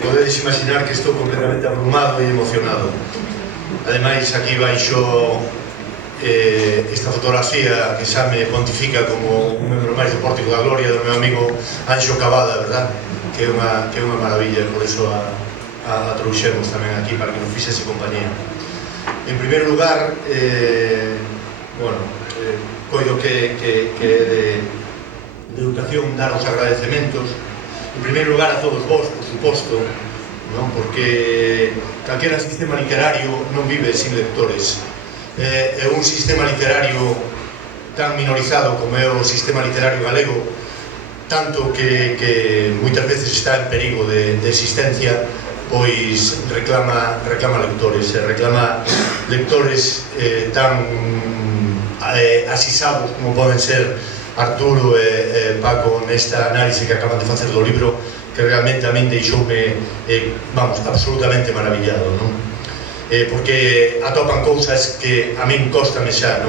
Podedes imaginar que estou completamente abrumado e emocionado. Ademais, aquí baixo esta fotografía que xa me pontifica como un membro máis do Pórtico da Gloria do meu amigo Anxo Cavada, verdad? Que é unha maravilla, por iso a trouxemos tamén aquí para que nos fixese compañía. En primeiro lugar, coido que é de educación dar os agradecementos. En primeiro lugar a todos vos, por suposto, porque calquera sistema literario non vive sin lectores. É un sistema literario tan minorizado como é o sistema literario galego, tanto que moitas veces está en perigo de existencia, pois reclama lectores, reclama lectores tan asisados como poden ser Arturo e Paco nesta análise que acaban de facer do libro, que realmente a min deixoume, absolutamente maravillado, non? Porque atopan cousas que a min cóstame xa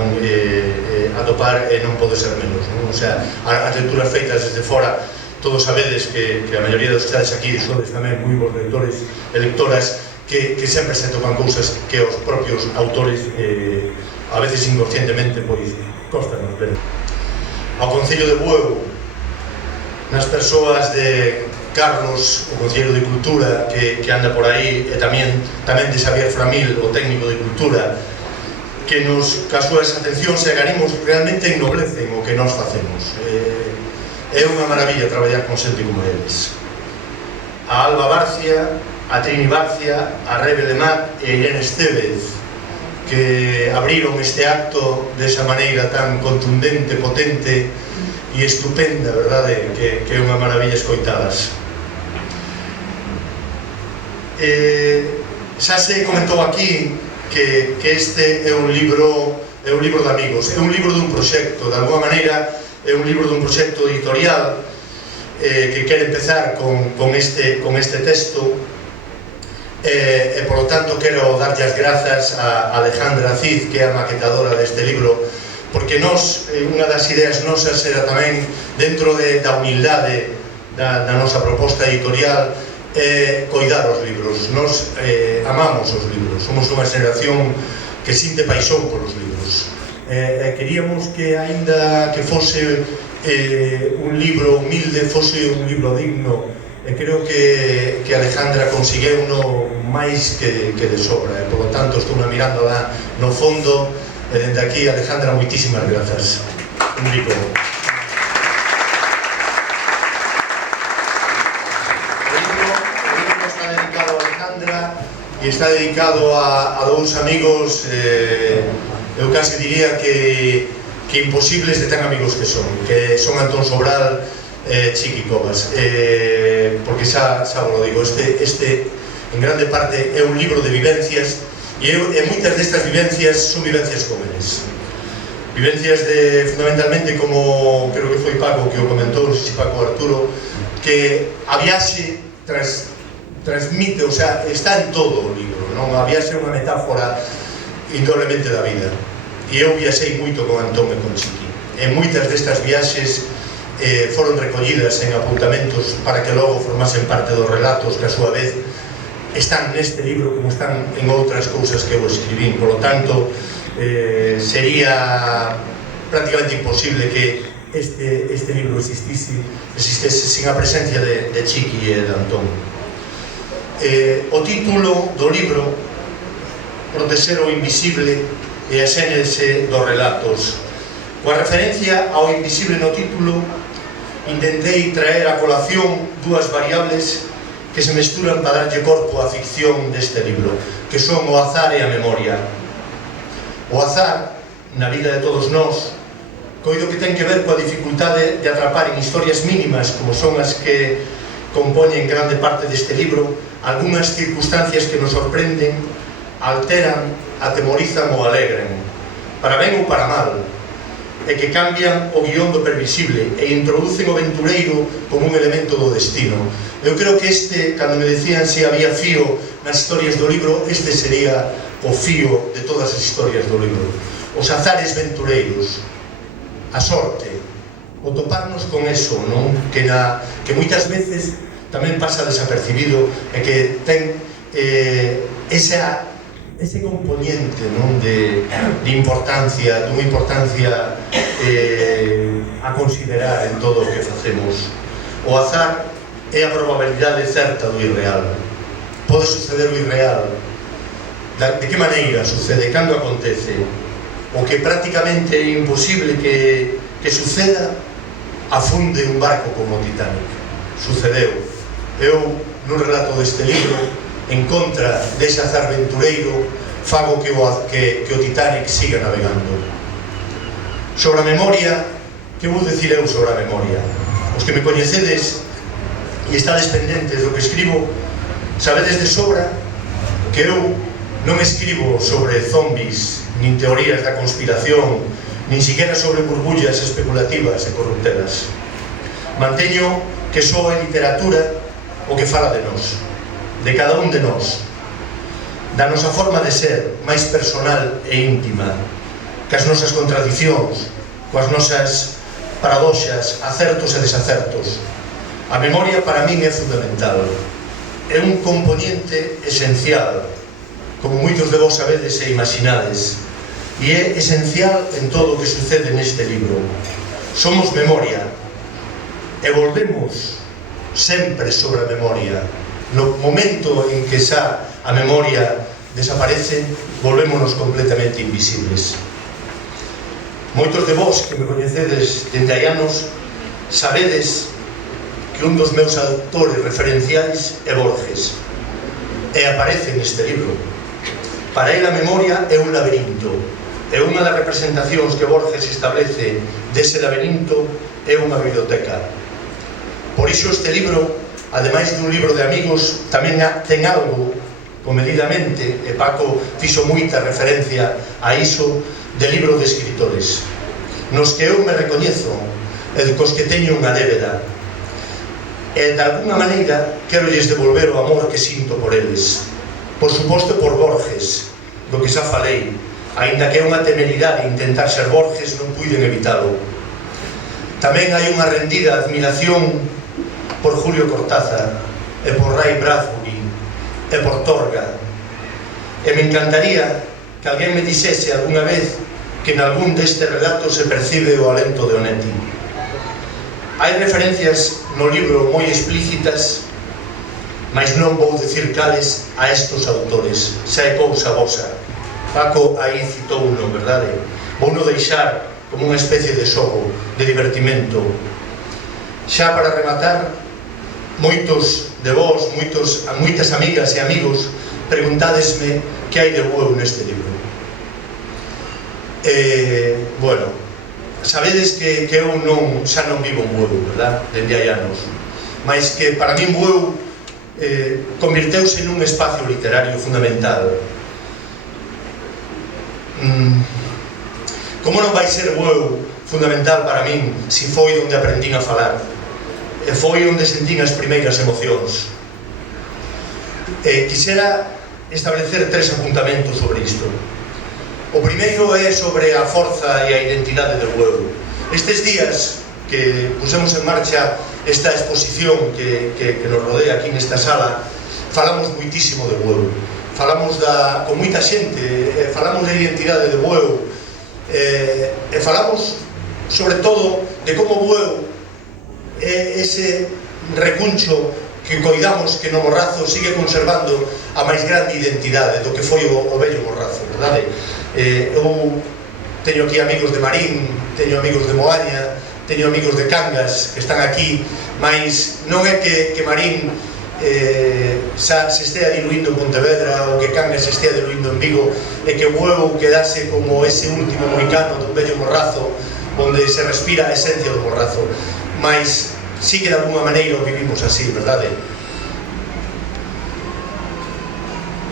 atopar e non pode ser menos, non? O sea, as lecturas feitas desde fora, todos sabedes que a maioría dos que estades aquí sodes tamén moi bons lectores e lectoras que sempre se atopan cousas que os propios autores a veces inconscientemente pois cóstanos ver. Ao Concello de Bueu, nas persoas de Carlos, o Concello de Cultura que anda por aí, e tamén de Xavier Framil, o técnico de Cultura, que nos, cas súas atencións e agaremos, realmente ennoblecen o que nós facemos. É unha maravilla traballar con xente como eles. A Alba Barcia, a Trini Barcia, a Rebe de Mat e a Irene Estévez, que abriron este acto desa maneira tan contundente, potente e estupenda, verdade? Que é unha maravilla escoitadas. Xa se comentou aquí que este é un libro de amigos, é un libro dun proxecto, de alguma maneira é un libro dun proxecto editorial que quere empezar con este texto. E polo tanto quero darlle as grazas a Alejandra Cid, que é a maquetadora deste libro, porque unha das ideas nosas era tamén, dentro da humildade da nosa proposta editorial, coidar os libros. Nos amamos os libros, somos unha xeración que sinte paixón polos libros. Queríamos que, aínda que fose un libro humilde, fose un libro digno, e creo que Alejandra conseguiu uno máis que de sobra, e polo tanto estou mirando lá no fondo, e dende aquí, Alejandra, moitísimas grazas. Un rico. O libro está dedicado a Alejandra e está dedicado a dous amigos, eu case diría que imposibles de tan amigos que son Antón Sobral e Chiqui Cobas, porque xa vos lo digo, este en grande parte é un libro de vivencias, e moitas destas vivencias son vivencias con eles, vivencias fundamentalmente, como creo que foi Paco que o comentou, non sei se Paco Arturo, que a viaxe transmite, o sea, está en todo o libro, non? A viaxe é unha metáfora indoblemente da vida, e eu viaxei moito con Antón e con Chiqui, e moitas destas viaxes foron recollidas en apuntamentos para que logo formasen parte dos relatos que a súa vez están neste libro como están en outras cousas que eu escribín. Por lo tanto, sería prácticamente imposible que este libro existese sin a presencia de Chiqui e de Antón. O título do libro, Protexer o invisible e a xénese dos relatos. Coa referencia ao invisible no título, intentei traer a colación dúas variables que se mesturan para darlle corpo á ficción deste libro, que son o azar e a memoria. O azar, na vida de todos nós, coido que ten que ver coa dificultade de atrapar en historias mínimas, como son as que compoñen grande parte deste libro, algunhas circunstancias que nos sorprenden, alteran, atemorizan ou alegran, para ben ou para mal, e que cambian o guión do previsible e introducen o aventureiro como un elemento do destino. Eu creo que cando me decían se había fío nas historias do libro, este sería o fío de todas as historias do libro. Os azares ventureiros, a sorte, o toparnos con eso, non? Que moitas veces tamén pasa desapercibido e que ten ese componente, non, de importancia, dunha importancia a considerar en todo o que facemos. O azar é a probabilidade certa do irreal. Pode suceder o irreal. De que maneira sucede? Cando acontece? O que prácticamente é imposible que suceda, afunde un barco como o Titanic. Sucedeu. Eu, nun relato deste libro, en contra dese azar aventureiro, fago que o Titanic siga navegando. Sobre a memoria, que vou dicir eu sobre a memoria? Os que me coñecedes e estades pendentes do que escribo, sabedes de sobra que eu non escribo sobre zombies, nin teorías da conspiración, nin siquiera sobre burbullas especulativas e corruptelas. Manteño que só é literatura o que fala de nós, de cada un de nós, da nosa forma de ser máis personal e íntima, cas nosas contradicións, coas nosas paradoxas, acertos e desacertos. A memoria para min é fundamental, é un componente esencial, como moitos de vos sabedes e imaginades, e é esencial en todo o que sucede neste libro. Somos memoria e volvemos sempre sobre a memoria. No momento en que xa a memoria desaparece, volvémonos completamente invisibles. Moitos de vos que me coñecedes dende hai anos sabedes que un dos meus autores referenciais é Borges, e aparece neste libro. Para ele a memoria é un laberinto, e unha das representacións que Borges establece dese laberinto é unha biblioteca. Por iso este libro, ademais dun libro de amigos, tamén ten algo, comedidamente, e Paco fixo moita referencia a iso, de libro de escritores, nos que eu me recoñezo e cos que teño unha débeda, e de alguna maneira quero lles devolver o amor que sinto por eles, por suposto por Borges, do que xa falei, aínda que é unha temeridade intentar ser Borges, non puiden evitalo. Tamén hai unha rendida admiración por Julio Cortázar e por Ray Bradbury e por Torga, e me encantaría que alguén me dixese algunha vez que en algún destes relatos se percibe o alento de Onetti. Hai referencias no libro moi explícitas, mas non vou dicir cales, a estos autores, xa é cousa vosa. Paco aí citou uno, verdade? Vou non deixar como unha especie de xogo, de divertimento. Xa para rematar, moitos de vos, moitas amigas e amigos, preguntadesme que hai de bo neste libro. Bueno, sabedes que eu xa non vivo en Bueu, verdad? Dende hai anos. Mas que para min Bueu convirteuse nun espacio literario fundamental. Como non vai ser Bueu fundamental para min se foi onde aprendín a falar? E foi onde sentín as primeiras emocións. Quixera establecer 3 apuntamentos sobre isto. O primeiro é sobre a forza e a identidade de Bueu. Estes días que pusemos en marcha esta exposición que nos rodea aquí nesta sala, falamos muitísimo de Bueu. Falamos con moita xente, falamos da identidade de Bueu, e falamos sobre todo de como Bueu é ese recuncho que coidamos que no Morrazo sigue conservando a máis grande identidade do que foi o vello Morrazo, verdade? Eu teño aquí amigos de Marín, teño amigos de Moaña, teño amigos de Cangas que están aquí, mas non é que Marín xa se estea diluindo en Pontevedra ou que Cangas se estea diluindo en Vigo, e que Bueu quedase como ese último moicano do vello Morrazo onde se respira a esencia do Morrazo, mas sí que de alguma maneira o vivimos así, verdade?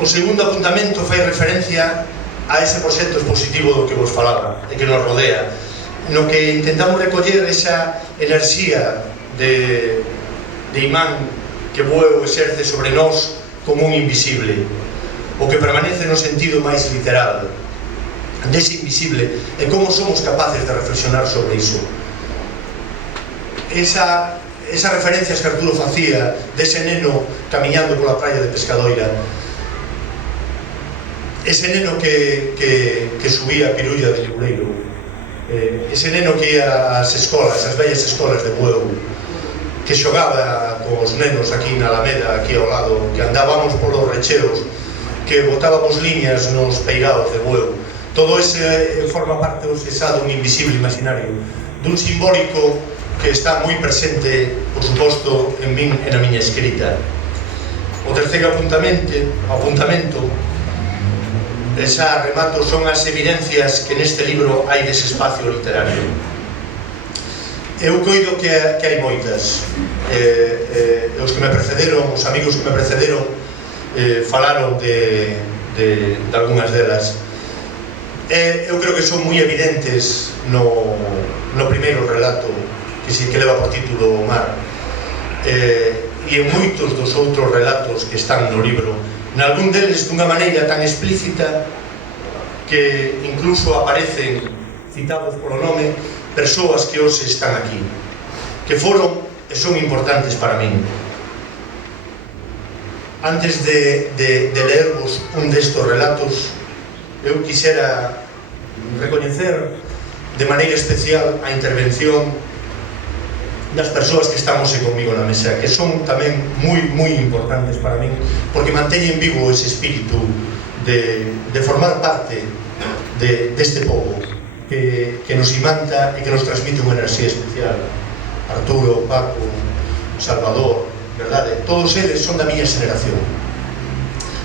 O segundo apuntamento fai referencia a ese proxecto expositivo do que vos falaba e que nos rodea, no que intentamos recoller esa enerxía de imán que Bueu exerce sobre nós como un invisible, o que permanece no sentido máis literal dese invisible, e como somos capaces de reflexionar sobre iso. Esa esas referencias que Arturo facía dese neno camiñando pola praia de Pescadoira, ese neno que subía a Pirulla de Libuleiro, ese neno que ia ás escolas, ás vellas escolas de Bueu, que xogaba cos nenos aquí na Alameda, aquí ao lado, que andábamos polos recheos, que botábamos liñas nos peiraos de Bueu. Todo ese forma parte do cesado un invisible imaginario, dun simbólico que está moi presente, por suposto, en min e na miña escrita. O terceiro apuntamento, e xa remato, son as evidencias que neste libro hai dese espacio literario. Eu coido que hai moitas. Os que me precederon, os amigos que me precederon, falaron de algunhas delas. Eu creo que son moi evidentes no primeiro relato, que leva por título O Mar, e en moitos dos outros relatos que están no libro, nalgún deles dunha maneira tan explícita que incluso aparecen citados polo nome persoas que hoxe están aquí, que foron e son importantes para min. Antes de leervos un destos relatos, eu quixera recoñecer de maneira especial a intervención das persoas que estamos comigo na mesa, que son tamén moi importantes para min, porque manteñen vivo ese espírito de formar parte deste pobo que nos imanta e que nos transmite unha enerxía especial. Arturo, Paco, Salvador, verdade? Todos eles son da miña xeración.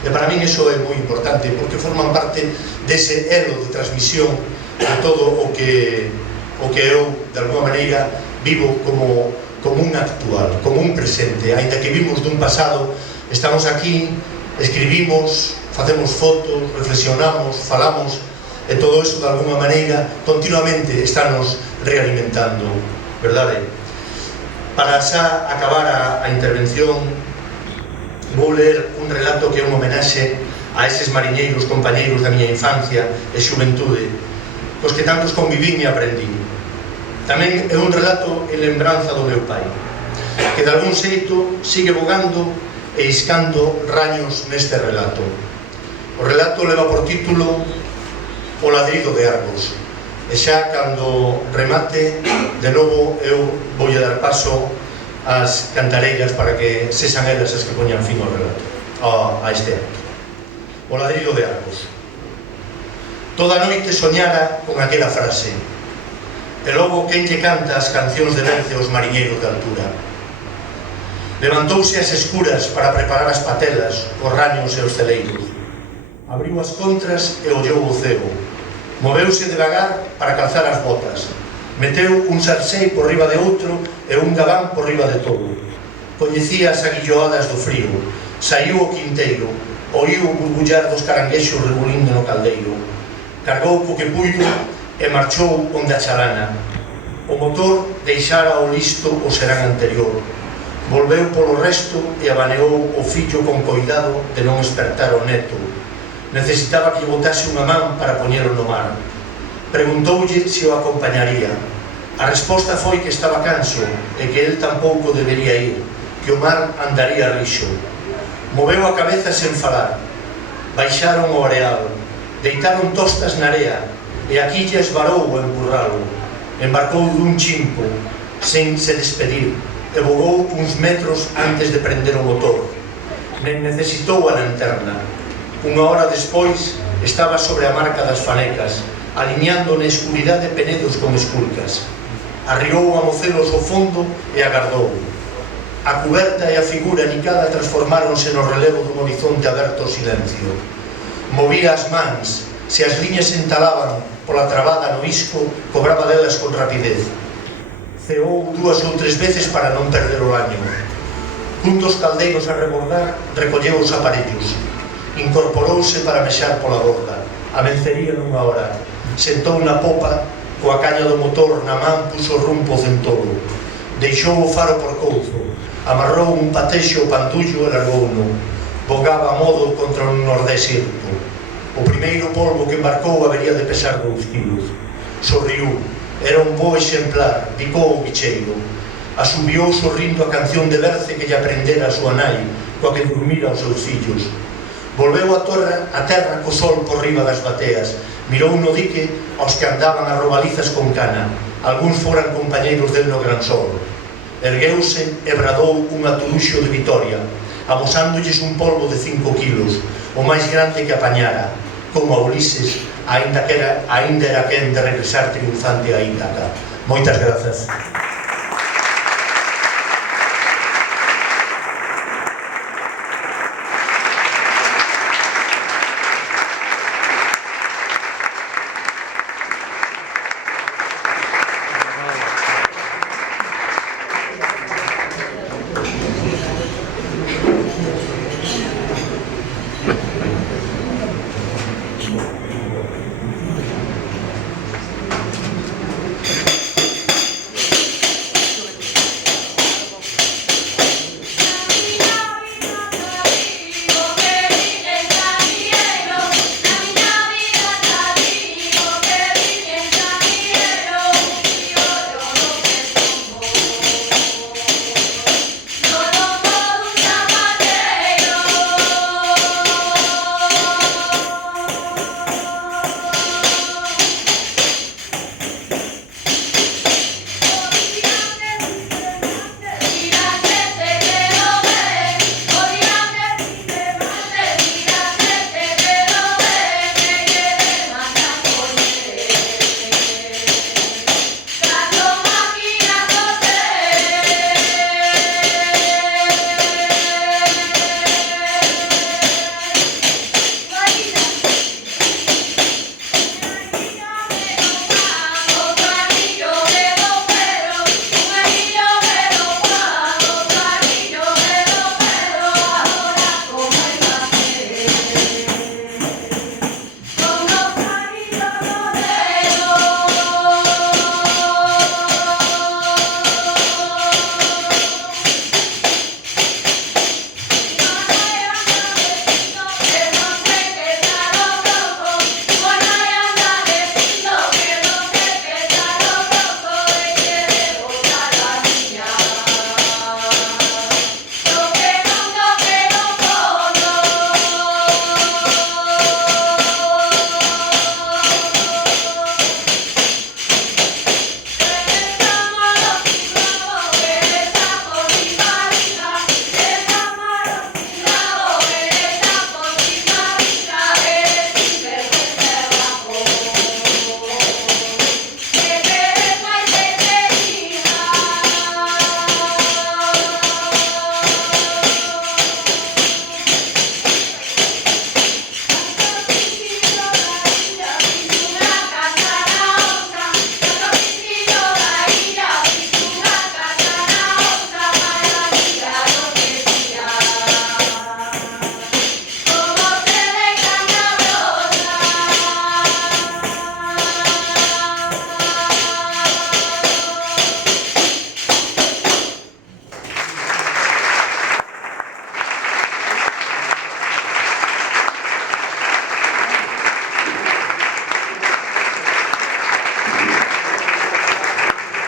E para min iso é moi importante, porque forman parte dese elo de transmisión de todo o que eu, de alguma maneira, vivo como un actual, como un presente. Ainda que vimos dun pasado, estamos aquí, escribimos, facemos fotos, reflexionamos, falamos, e todo iso, de alguma maneira, continuamente estános realimentando, verdade? Para xa acabar a intervención, vou ler un relato que é un homenaxe a eses mariñeiros compañeiros da miña infancia e xuventude, cos que tantos convivín e aprendín. Tamén é un relato en lembranza do meu pai, que de algún xeito sigue bogando e iscando raños neste relato. O relato leva por título O ladrido de Argos, e xa cando remate, de novo eu voulle dar paso ás cantareiras para que sexan elas as que poñan fin ao relato, a este acto. O ladrido de Argos. Toda a noite soñara con aquela frase, e logo quen lle canta as cancións de Berce aos mariñeiros de altura. Levantouse ás escuras para preparar as patelas, os raños e os celeiros. Abriu as contras e ollou o ceo. Moveuse devagar para calzar as botas. Meteu un xarsei por riba de outro e un gabán por riba de todo. Coñecía as aguilloadas do frío. Saiu o quinteiro. Oíu o burbullar dos caranguexos rebulindo no caldeiro. Cargou co que puido e marchou onde a chalana. O motor deixara ao listo o serán anterior. Volveu polo resto e abaneou o fillo con coidado de non espertar o neto. Necesitaba que botase unha man para poñelo no mar. Preguntoulle se o acompañaría. A resposta foi que estaba canso e que el tampouco debería ir, que o mar andaría rixo. Moveu a cabeza sen falar. Baixaron o areal. Deitaron tostas na area e aquí lle esvarou o empurralo. Embarcou dun chimpo, sen se despedir, e vogou uns metros antes de prender o motor. Nem necesitou a lanterna. Unha hora despois estaba sobre a marca das fanecas, aliñando na escuridade penedos con esculcas. Arriou a mocelos ao fondo e agardou. A cuberta e a figura nicada transformáronse no relevo dun horizonte aberto ao silencio. Movía as mans, se as liñas entalaban pola trabada no isco, cobraba delas con rapidez. Ceou 2 ou 3 veces para non perder o año. Cun dos caldeiros a rebordar, recolleu os aparellos. Incorporouse para mexar pola borda. A vencería nunha hora. Sentou na popa, coa caña do motor na man, puso rumpo centolo. Deixou o faro por couzo. Amarrou un patexo o pandullo e largouno. Bogaba a modo contra un nordesirto. O primeiro polvo que embarcou habería de pesar 2 kilos. Sorriu. Era un bo exemplar, picou o bicheiro. asubiou sorrindo a canción de berce que lle aprendera a súa nai, coa que dormira os seus fillos. Volveu a terra co sol por riba das bateas, mirou no dique aos que andaban a robalizas con cana, algúns foran compañeiros del no gran sol. Ergueuse e bradou un aturuxo de vitoria, amosándolles un polvo de 5 kilos, o máis grande que apañara, como a Ulises, aínda era quen de regresar triunfante a Ítaca. Moitas grazas.